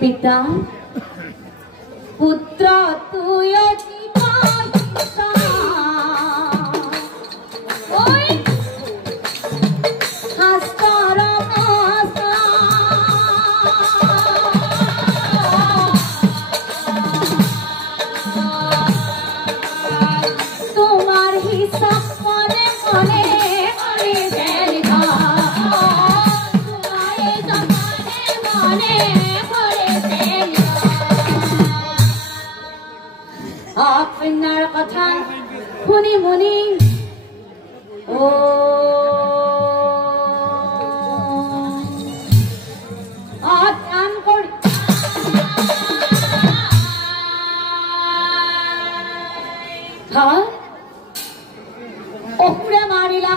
पिता पुत्र तुय তোমার হিসাব মনে মনে আপনার কথা শুনি মনি ও ধ্যান করি ওপরে মারিলা